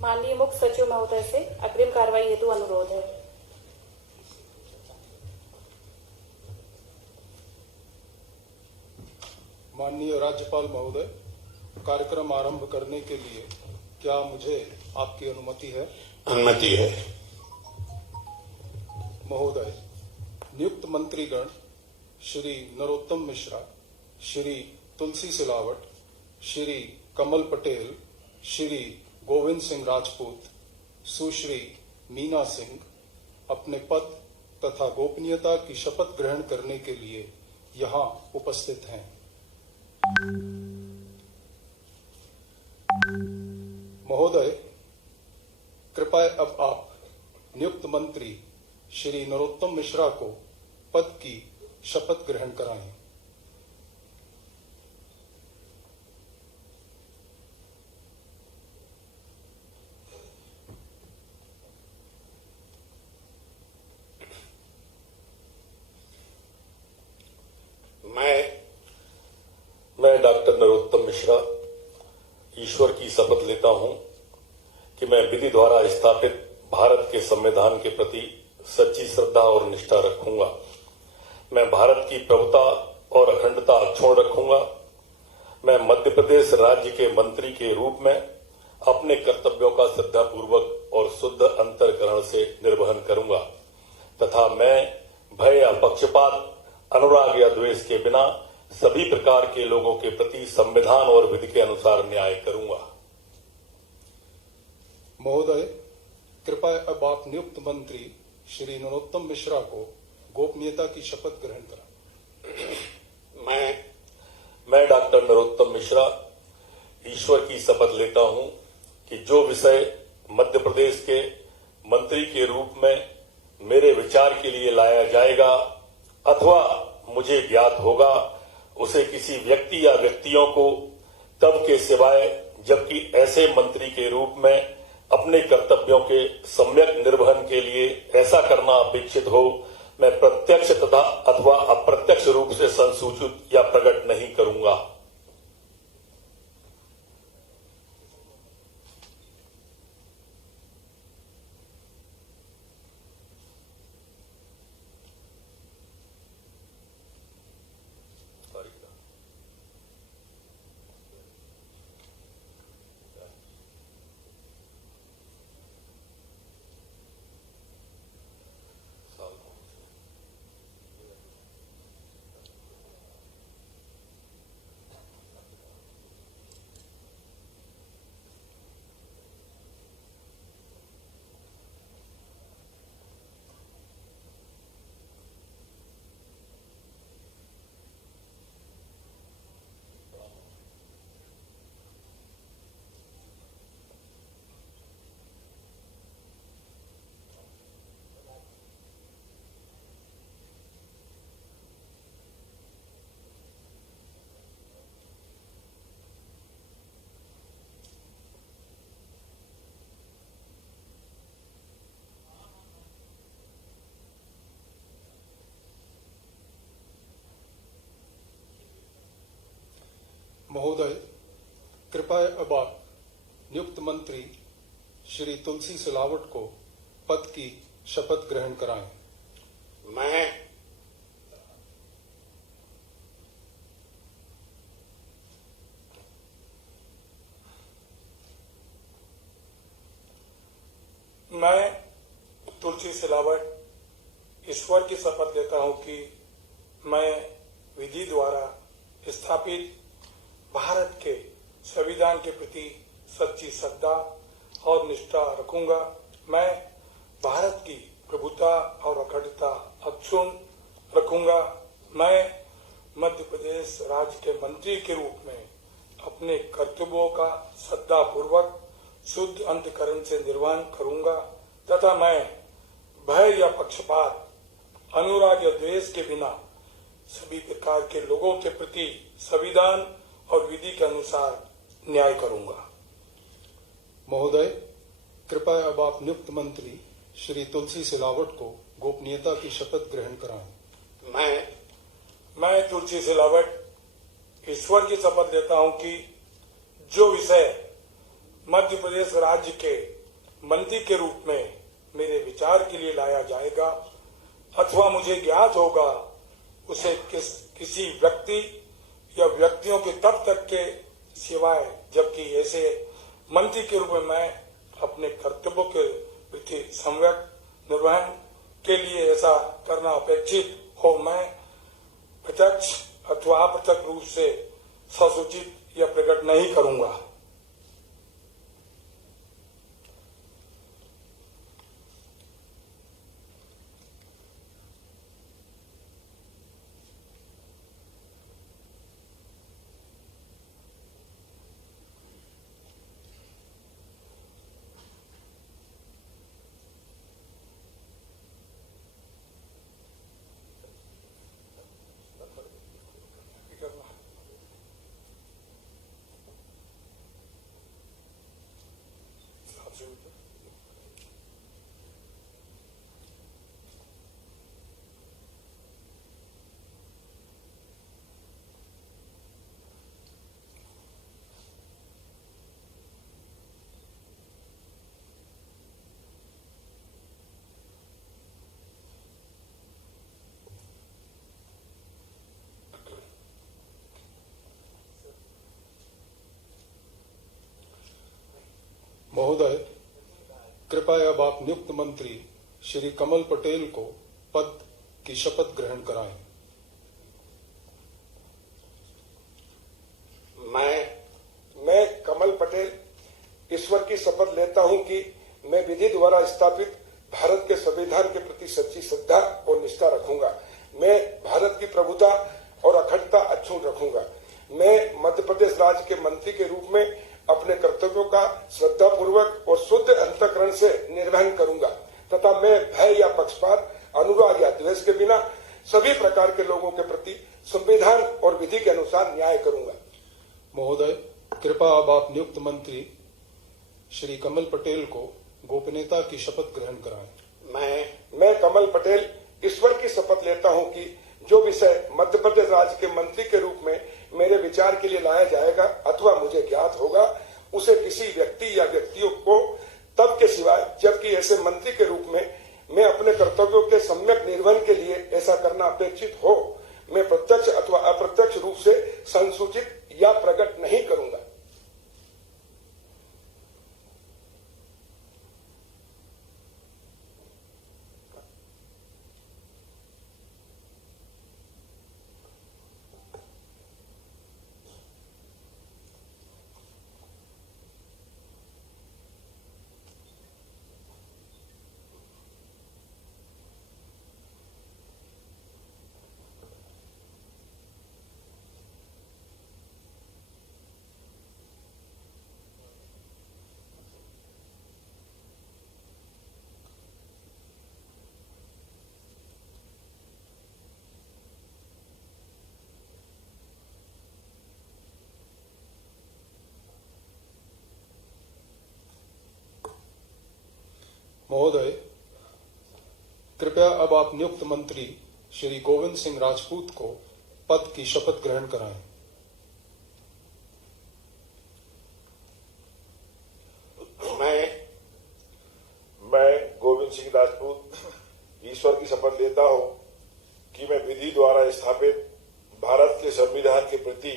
माननीय मुख्य सचिव महोदय से अग्रिम कार्रवाई हेतु अनुरोध है। माननीय राज्यपाल महोदय, कार्यक्रम आरंभ करने के लिए क्या मुझे आपकी अनुमति है? अनुमति है। महोदय, नियुक्त मंत्रीगण श्री नरोत्तम मिश्रा, श्री तुलसी सिलावट, श्री कमल पटेल, श्री गोविंद सिंह राजपूत, सुश्री मीना सिंह अपने पद तथा गोपनीयता की शपथ ग्रहण करने के लिए यहाँ उपस्थित हैं। महोदय, कृपया अब आप नियुक्त मंत्री श्री नरोत्तम मिश्रा को पद की शपथ ग्रहण कराएं। मैं डॉक्टर नरोत्तम मिश्रा ईश्वर की शपथ लेता हूं कि मैं विधि द्वारा स्थापित भारत के संविधान के प्रति सच्ची श्रद्धा और निष्ठा रखूंगा। मैं भारत की प्रभुता और अखंडता अक्षुण्ण रखूंगा। मैं मध्य प्रदेश राज्य के मंत्री के रूप में अपने कर्तव्यों का श्रद्धापूर्वक और शुद्ध अंतःकरण से निर्वहन करूंगा तथा मैं भय या पक्षपात, अनुराग या द्वेष के बिना सभी प्रकार के लोगों के प्रति संविधान और विधि के अनुसार न्याय करूंगा। महोदय, कृपया अब आप नियुक्त मंत्री श्री नरोत्तम मिश्रा को गोपनीयता की शपथ ग्रहण कराएं। मैं डॉक्टर नरोत्तम मिश्रा ईश्वर की शपथ लेता हूं कि जो विषय मध्य प्रदेश के मंत्री के रूप में मेरे विचार के लिए लाया जाएगा अथवा मुझे ज्ञात होगा, उसे किसी व्यक्ति या व्यक्तियों को तब के सिवाय जबकि ऐसे मंत्री के रूप में अपने कर्तव्यों के सम्यक निर्वहन के लिए ऐसा करना अपेक्षित हो, मैं प्रत्यक्ष तथा अथवा अप्रत्यक्ष रूप से संसूचित या प्रकट नहीं करूंगा। महोदय, कृपया अब आप नियुक्त मंत्री श्री तुलसी सिलावट को पद की शपथ ग्रहण कराएं। मैं तुलसी सिलावट ईश्वर की शपथ लेता हूं कि मैं विधि द्वारा स्थापित भारत के संविधान के प्रति सच्ची श्रद्धा और निष्ठा रखूंगा। मैं भारत की प्रभुता और अखंडता अक्षुण्ण रखूंगा। मैं मध्य प्रदेश राज्य के मंत्री के रूप में अपने कर्तव्यों का श्रद्धापूर्वक शुद्ध अंतःकरण से निर्वहन करूंगा तथा मैं भय या पक्षपात, अनुराग या द्वेष के बिना सभी प्रकार के लोगों के प्रति संविधान और विधि के अनुसार न्याय करूंगा। महोदय, कृपया अब आप नियुक्त मंत्री श्री तुलसी सिलावट को गोपनीयता की शपथ ग्रहण कराएं। मैं तुलसी सिलावट ईश्वर की शपथ लेता हूं कि जो विषय मध्य प्रदेश राज्य के मंत्री के रूप में मेरे विचार के लिए लाया जाएगा अथवा मुझे ज्ञात होगा उसे किसी व्यक्ति या व्यक्तियों के तब तक के सिवाय जबकि ऐसे मंत्री के रूप में मैं अपने कर्तव्यों के प्रति सम्यक निर्वहन के लिए ऐसा करना अपेक्षित हो मैं प्रत्यक्ष अथवा अप्रत्यक्ष रूप से ससूचित या प्रकट नहीं करूंगा। महोदय, कृपया अब आप नियुक्त मंत्री श्री कमल पटेल को पद की शपथ ग्रहण कराएं। मैं कमल पटेल ईश्वर की शपथ लेता हूं कि मैं विधि द्वारा स्थापित भारत के संविधान के प्रति सच्ची श्रद्धा और निष्ठा रखूंगा। मैं भारत की प्रभुता और अखंडता अक्षुण्ण रखूंगा। मैं मध्य प्रदेश राज्य के मंत्री के रूप में अपने कर्तव्यों का श्रद्धापूर्वक और शुद्ध अंतःकरण से निर्वहन करूंगा तथा मैं भय या पक्षपात, अनुराग या द्वेष के बिना सभी प्रकार के लोगों के प्रति संविधान और विधि के अनुसार न्याय करूंगा। महोदय, कृपया अब आप नियुक्त मंत्री श्री कमल पटेल को गोपनीयता की शपथ ग्रहण कराएं। मैं कमल पटेल ईश्वर की शपथ लेता हूं कि जो विषय मध्य प्रदेश राज्य के मंत्री के रूप में मेरे विचार के लिए लाया जाएगा अथवा मुझे ज्ञात होगा उसे किसी व्यक्ति या व्यक्तियों को तब के सिवाय जबकि ऐसे मंत्री के रूप में मैं अपने कर्तव्यों के सम्यक निर्वहन के लिए ऐसा करना अपेक्षित हो मैं प्रत्यक्ष अथवा अप्रत्यक्ष रूप से संसूचित या प्रकट नहीं करूंगा। महोदय, कृपया अब आप नियुक्त मंत्री श्री गोविंद सिंह राजपूत को पद की शपथ ग्रहण कराएं। मैं गोविंद सिंह राजपूत ईश्वर की शपथ लेता हूं कि मैं विधि द्वारा स्थापित भारत के संविधान के प्रति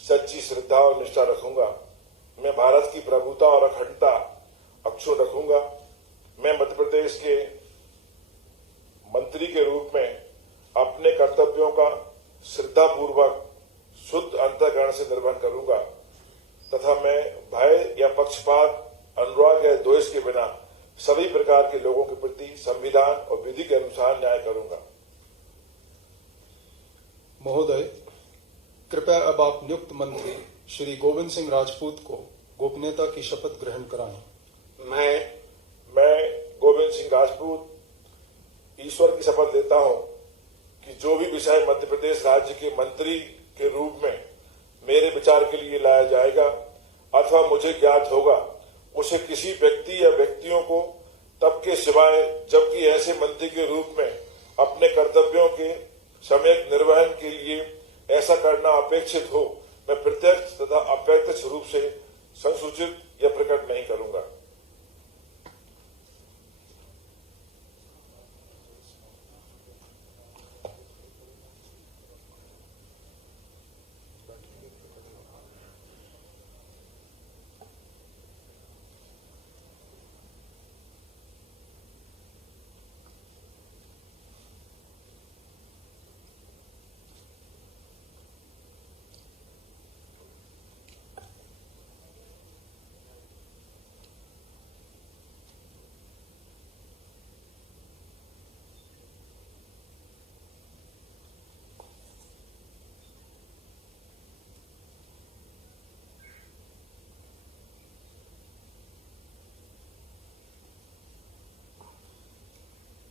सच्ची श्रद्धा और निष्ठा रखूंगा। मैं भारत की प्रभुता और अखंडता अक्षुण्ण रखूंगा। मैं मध्य प्रदेश के मंत्री के रूप में अपने कर्तव्यों का श्रद्धापूर्वक शुद्ध अंतःकरण से निर्वहन करूंगा तथा मैं भय या पक्षपात, अनुराग या द्वेष के बिना सभी प्रकार के लोगों के प्रति संविधान और विधि के अनुसार न्याय करूंगा। महोदय, कृपया अब आप नियुक्त मंत्री श्री गोविंद सिंह राजपूत को गोपनीयता की शपथ ग्रहण कराएं। मैं गोविंद सिंह राजपूत ईश्वर की शपथ लेता हूं कि जो भी विषय मध्य प्रदेश राज्य के मंत्री के रूप में मेरे विचार के लिए लाया जाएगा अथवा मुझे ज्ञात होगा उसे किसी व्यक्ति या व्यक्तियों को तब के सिवाय जबकि ऐसे मंत्री के रूप में अपने कर्तव्यों के सम्यक निर्वहन के लिए ऐसा करना अपेक्षित हो मैं प्रत्यक्ष तथा अप्रत्यक्ष रूप से संसूचित या प्रकट नहीं करूंगा।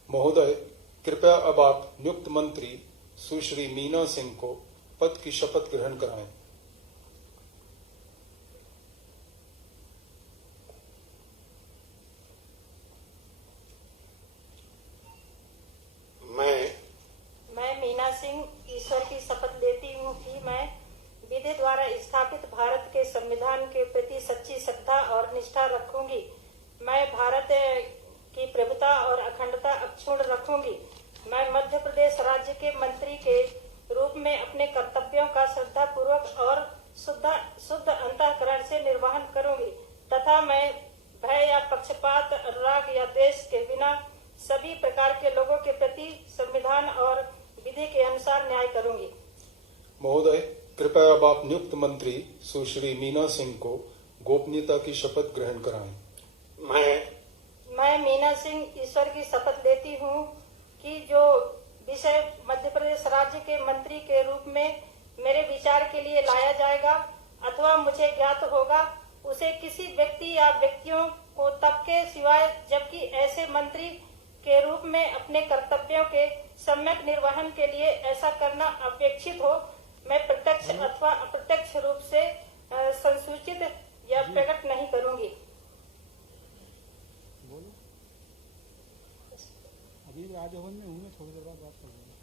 महोदय, कृपया अब आप नियुक्त मंत्री सुश्री मीना सिंह को पद की शपथ ग्रहण कराएं। मैं मीना सिंह ईश्वर की शपथ लेती हूँ कि मैं विधि द्वारा स्थापित भारत के संविधान के प्रति सच्ची श्रद्धा और निष्ठा रखूंगी। मैं भारत की प्रभुता और अखंडता अक्षुण्ण रखूंगी। मैं मध्य प्रदेश राज्य के मंत्री के रूप में अपने कर्तव्यों का श्रद्धा पूर्वक और शुद्ध अंतःकरण से निर्वहन करूंगी तथा मैं भय या पक्षपात, अनुराग या द्वेष के बिना सभी प्रकार के लोगों के प्रति संविधान और विधि के अनुसार न्याय करूंगी। महोदय, कृपया अब आप नियुक्त मंत्री सुश्री मीना सिंह को गोपनीयता की शपथ ग्रहण कराएं। मैं मीना सिंह ईश्वर की शपथ लेती हूँ कि जो विषय मध्य प्रदेश राज्य के मंत्री के रूप में मेरे विचार के लिए लाया जाएगा अथवा मुझे ज्ञात होगा, उसे किसी व्यक्ति या व्यक्तियों को तब के सिवाय जबकि ऐसे मंत्री के रूप में अपने कर्तव्यों के सम्यक निर्वहन के लिए ऐसा करना अपेक्षित हो, मैं प्रत्यक्ष अथवा अप्रत्यक्ष रूप से संसूचित या प्रकट नहीं करूंगी। अभी राजभवन में हूँ, मैं थोड़ी देर बाद बात कर लूँगा।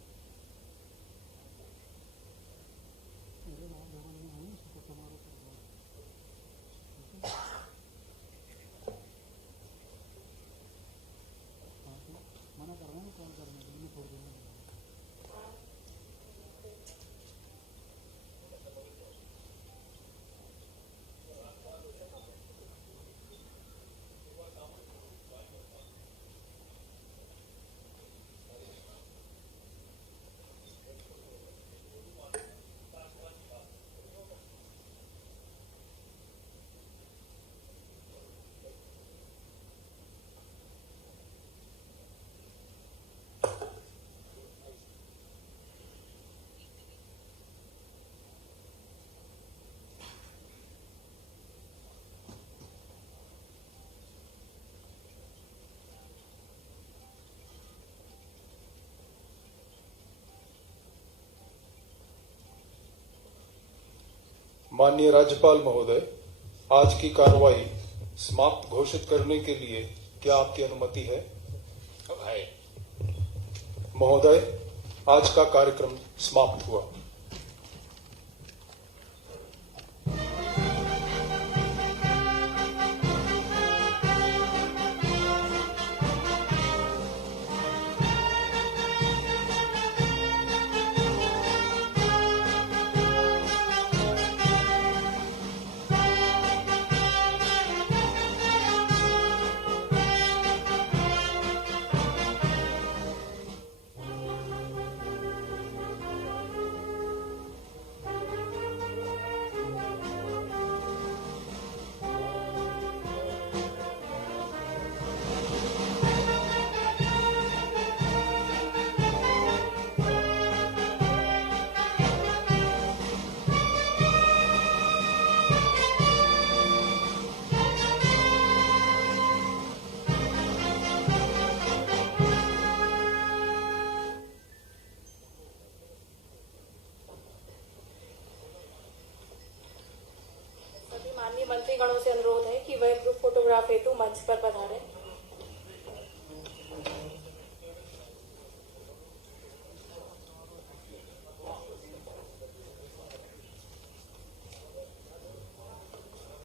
राजभवन में हूँ, शपथ समारोह कर रहा हूँ। मना कर रहा हूँ कॉल करने के लिए, थोड़ी देर में। माननीय राज्यपाल महोदय, आज की कार्रवाई समाप्त घोषित करने के लिए क्या आपकी अनुमति है? महोदय, आज का कार्यक्रम समाप्त हुआ। मंत्रीगणों से अनुरोध है कि वह ग्रुप फोटोग्राफ हेतु मंच पर पधारें।